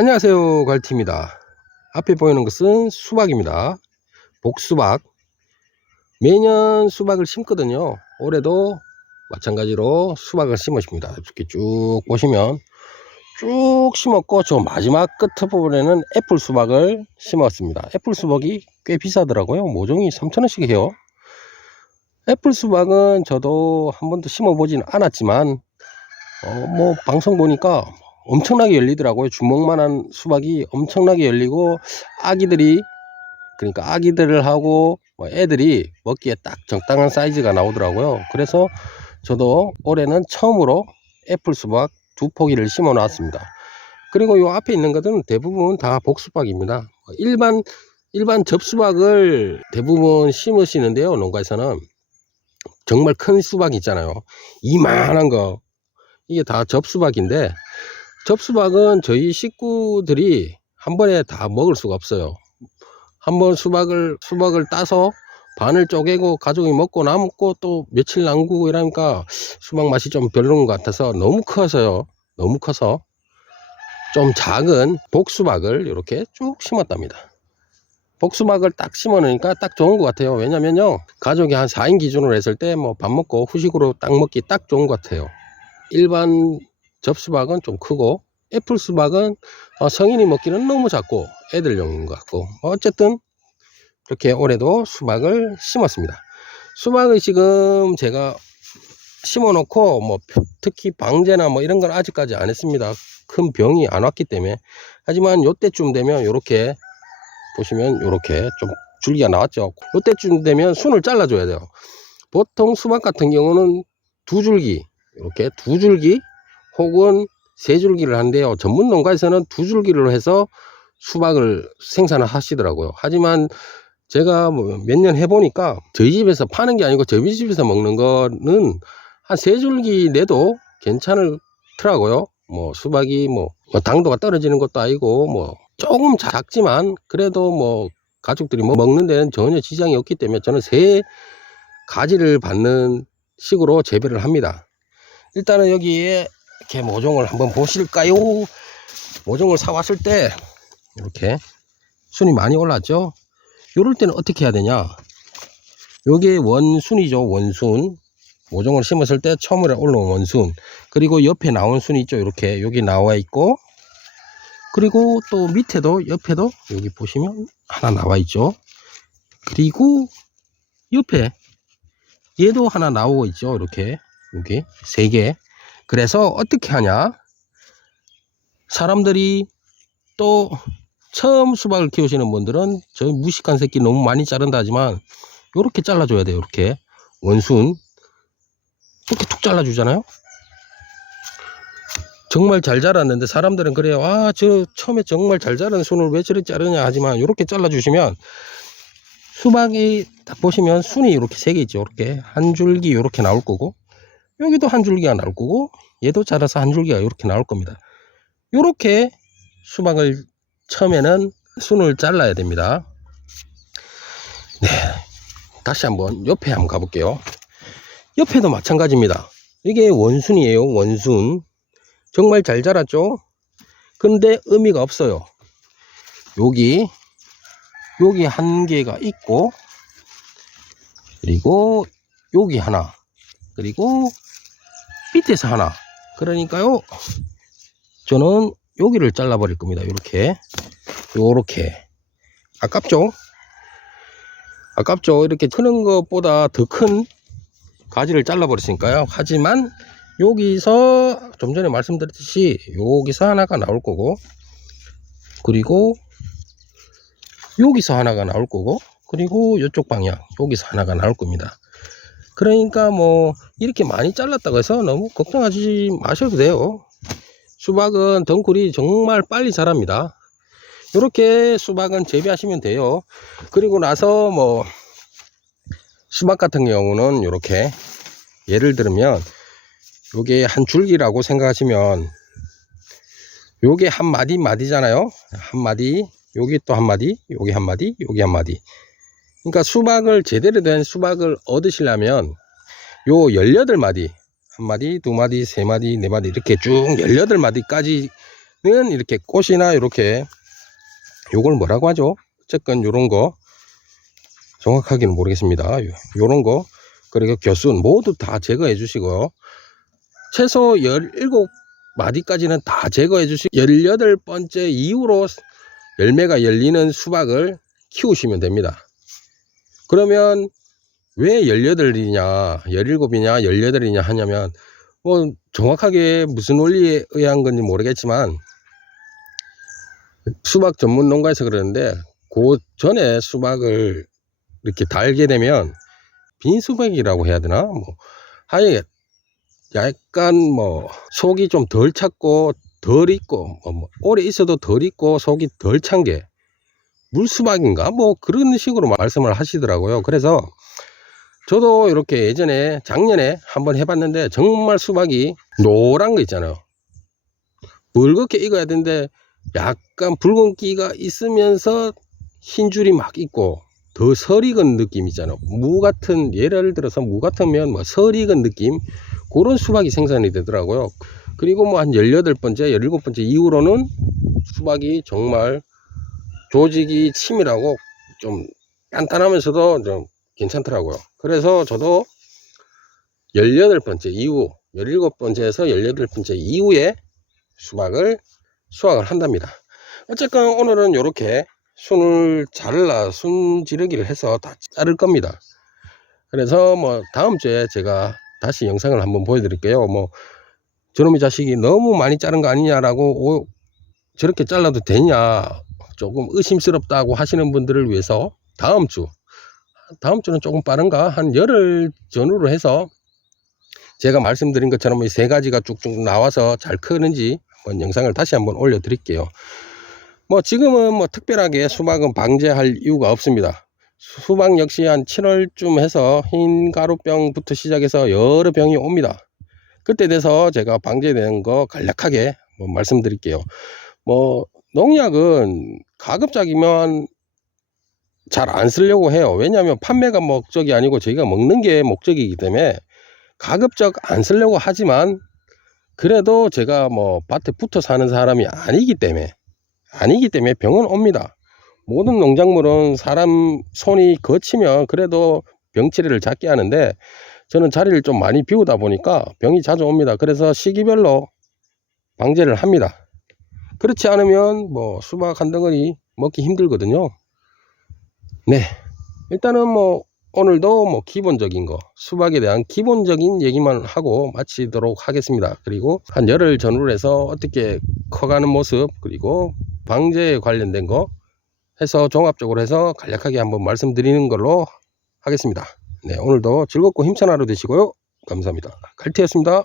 안녕하세요 갈티입니다. 앞에 보이는 것은 수박입니다. 복수박. 매년 수박을 심거든요. 올해도 마찬가지로 수박을 심으십니다. 이렇게 쭉 보시면 쭉 심었고 저 마지막 끝 부분에는 애플 수박을 심었습니다. 애플 수박이 꽤 비싸더라고요. 모종이 3,000원씩 해요. 애플 수박은 저도 한 번도 심어 보진 않았지만 어, 뭐 방송 보니까 엄청나게 열리더라고요. 주먹만한 수박이 엄청나게 열리고 아기들이 그러니까 아기들을 하고 뭐 애들이 먹기에 딱 적당한 사이즈가 나오더라고요. 그래서 저도 올해는 처음으로 애플 수박 두 포기를 심어 놨습니다. 그리고 요 앞에 있는 것은 대부분 다 복수박입니다. 일반 일반 접수박을 대부분 심으시는데요. 농가에서는 정말 큰 수박 있잖아요. 이만한 거 이게 다 접수박인데 접수박은 저희 식구들이 한 번에 다 먹을 수가 없어요. 한 번 수박을 수박을 따서 반을 쪼개고 가족이 먹고 남고 또 며칠 남고 이러니까 수박 맛이 좀 별로인 것 같아서 너무 커서요. 너무 커서 좀 작은 복수박을 이렇게 쭉 심었답니다. 복수박을 딱 심어 놓으니까 딱 좋은 것 같아요. 왜냐면요. 가족이 한 4인 기준으로 했을 때 뭐 밥 먹고 후식으로 딱 먹기 딱 좋은 것 같아요. 일반 접수박은 좀 크고 애플 수박은 어, 성인이 먹기는 너무 작고 애들용인 것 같고 어쨌든 이렇게 올해도 수박을 심었습니다. 수박을 지금 제가 심어 놓고 뭐 특히 방제나 뭐 이런 건 아직까지 안 했습니다. 큰 병이 안 왔기 때문에 하지만 요때쯤 되면 요렇게 보시면 요렇게 좀 줄기가 나왔죠. 요때쯤 되면 순을 잘라 줘야 돼요. 보통 수박 같은 경우는 두 줄기 이렇게 두 줄기 혹은 세 줄기를 한대요. 전문 농가에서는 두 줄기로 해서 수박을 생산을 하시더라고요. 하지만 제가 뭐몇년 해보니까 저희 집에서 파는 게 아니고 저희 집에서 먹는 거는 한 세 줄기 내도 괜찮더라고요. 뭐 수박이 뭐 당도가 떨어지는 것도 아니고 뭐 조금 작지만 그래도 뭐 가족들이 뭐 먹는 데는 전혀 지장이 없기 때문에 저는 세 가지를 받는 식으로 재배를 합니다. 일단은 여기에 이렇게 모종을 한번 보실까요? 모종을 사왔을 때 이렇게 순이 많이 올랐죠? 요럴 때는 어떻게 해야 되냐? 요게 원순이죠, 원순. 모종을 심었을 때 처음으로 올라온 원순. 그리고 옆에 나온 순이 있죠, 이렇게. 여기 나와 있고. 그리고 또 밑에도, 옆에도 여기 보시면 하나 나와 있죠. 그리고 옆에 얘도 하나 나오고 있죠, 이렇게. 여기 세 개. 그래서 어떻게 하냐? 사람들이 또 처음 수박을 키우시는 분들은 저희 무식한 새끼 너무 많이 자른다 하지만 이렇게 잘라줘야 돼요. 이렇게 원순 이렇게 툭 잘라주잖아요. 정말 잘 자랐는데 사람들은 그래요. 아, 저 처음에 정말 잘 자란 순을 왜 저렇게 자르냐 하지만 이렇게 잘라주시면 수박이 딱 보시면 순이 이렇게 세 개 있죠. 이렇게 한 줄기 이렇게 나올 거고 여기도 한 줄기가 나올 거고 얘도 자라서 한 줄기가 이렇게 나올 겁니다. 이렇게 수박을 처음에는 순을 잘라야 됩니다. 네. 다시 한번 옆에 한번 가볼게요. 옆에도 마찬가지입니다. 이게 원순이에요. 원순. 정말 잘 자랐죠? 근데 의미가 없어요. 여기, 여기 한 개가 있고, 그리고 여기 하나, 그리고 밑에서 하나. 그러니까요, 저는 여기를 잘라 버릴 겁니다. 이렇게. 요렇게. 아깝죠? 아깝죠? 이렇게 크는 것보다 더 큰 가지를 잘라 버렸으니까요. 하지만 여기서 좀 전에 말씀드렸듯이 여기서 하나가 나올 거고 그리고 여기서 하나가 나올 거고 그리고 이쪽 방향 여기서 하나가 나올 겁니다. 그러니까 뭐 이렇게 많이 잘랐다고 해서 너무 걱정하지 마셔도 돼요. 수박은 덩굴이 정말 빨리 자랍니다. 이렇게 수박은 재배하시면 돼요. 그리고 나서 뭐 수박 같은 경우는 이렇게 예를 들면 요게 한 줄기라고 생각하시면 요게 한 마디 마디잖아요. 한 마디, 요게 또한 마디, 요게 한 마디, 요게 한 마디. 그러니까 수박을 제대로 된 수박을 얻으시려면 요 18마디 한 마디, 두 마디, 세 마디, 네 마디 이렇게 쭉 18마디까지 이렇게 꽃이나 이렇게 요걸 뭐라고 하죠? 어쨌건 요런 거 정확하게는 모르겠습니다. 요- 요런 거 그리고 겨순 모두 다 제거해 주시고요. 최소 17마디까지는 다 제거해 주시고 18번째 이후로 열매가 열리는 수박을 키우시면 됩니다. 그러면 왜 18이냐, 17이냐, 18이냐 하냐면 뭐 정확하게 무슨 원리에 의한 건지 모르겠지만 수박 전문 농가에서 그러는데 그 전에 수박을 이렇게 달게 되면 빈 수박이라고 해야 되나? 뭐 하여 약간 뭐 속이 좀 덜 찼고 덜 익고 뭐, 뭐 오래 있어도 덜 익고 속이 덜 찬 게 물수박인가 뭐 그런 식으로 말씀을 하시더라고요. 그래서 저도 이렇게 예전에 작년에 한번 해봤는데 정말 수박이 노란 거 있잖아요. 붉게 익어야 되는데 약간 붉은 기가 있으면서 흰 줄이 막 있고 더 설익은 느낌 있잖아요. 무 같은 예를 들어서 무 같으면 뭐 설익은 느낌 그런 수박이 생산이 되더라고요. 그리고 뭐 한 18번째, 17번째 이후로는 수박이 정말 조직이 치밀하고 좀 단단하면서도 좀 괜찮더라고요. 그래서 저도 18번째 이후, 17번째에서 18번째 이후에 수박을 수확을 한답니다. 어쨌건 오늘은 이렇게 순을 잘라 순 지르기를 해서 다 자를 겁니다. 그래서 뭐 다음 주에 제가 다시 영상을 한번 보여드릴게요. 뭐 저놈의 자식이 너무 많이 자른 거 아니냐라고 오, 저렇게 잘라도 되냐 조금 의심스럽다고 하시는 분들을 위해서 다음 주 다음 주는 조금 빠른가 한 열흘 전후로 해서 제가 말씀드린 것처럼 이 세 가지가 쭉쭉 나와서 잘 크는지 한번 영상을 다시 한번 올려드릴게요. 뭐 지금은 뭐 특별하게 수박은 방제할 이유가 없습니다. 수박 역시 한 7월쯤 해서 흰 가루병부터 시작해서 여러 병이 옵니다. 그때 돼서 제가 방제되는 거 간략하게 뭐 말씀드릴게요. 뭐 농약은 가급적이면 잘 안 쓰려고 해요. 왜냐하면 판매가 목적이 아니고 저희가 먹는 게 목적이기 때문에 가급적 안 쓰려고 하지만 그래도 제가 뭐 밭에 붙어 사는 사람이 아니기 때문에 아니기 때문에 병은 옵니다. 모든 농작물은 사람 손이 거치면 그래도 병치레를 잡게 하는데 저는 자리를 좀 많이 비우다 보니까 병이 자주 옵니다. 그래서 시기별로 방제를 합니다. 그렇지 않으면 뭐 수박 한 덩어리 먹기 힘들거든요. 네. 일단은 뭐 오늘도 뭐 기본적인 거 수박에 대한 기본적인 얘기만 하고 마치도록 하겠습니다. 그리고 한 열흘 전후로 해서 어떻게 커가는 모습 그리고 방제에 관련된 거 해서 종합적으로 해서 간략하게 한번 말씀드리는 걸로 하겠습니다. 네, 오늘도 즐겁고 힘찬 하루 되시고요. 감사합니다. 갈티였습니다.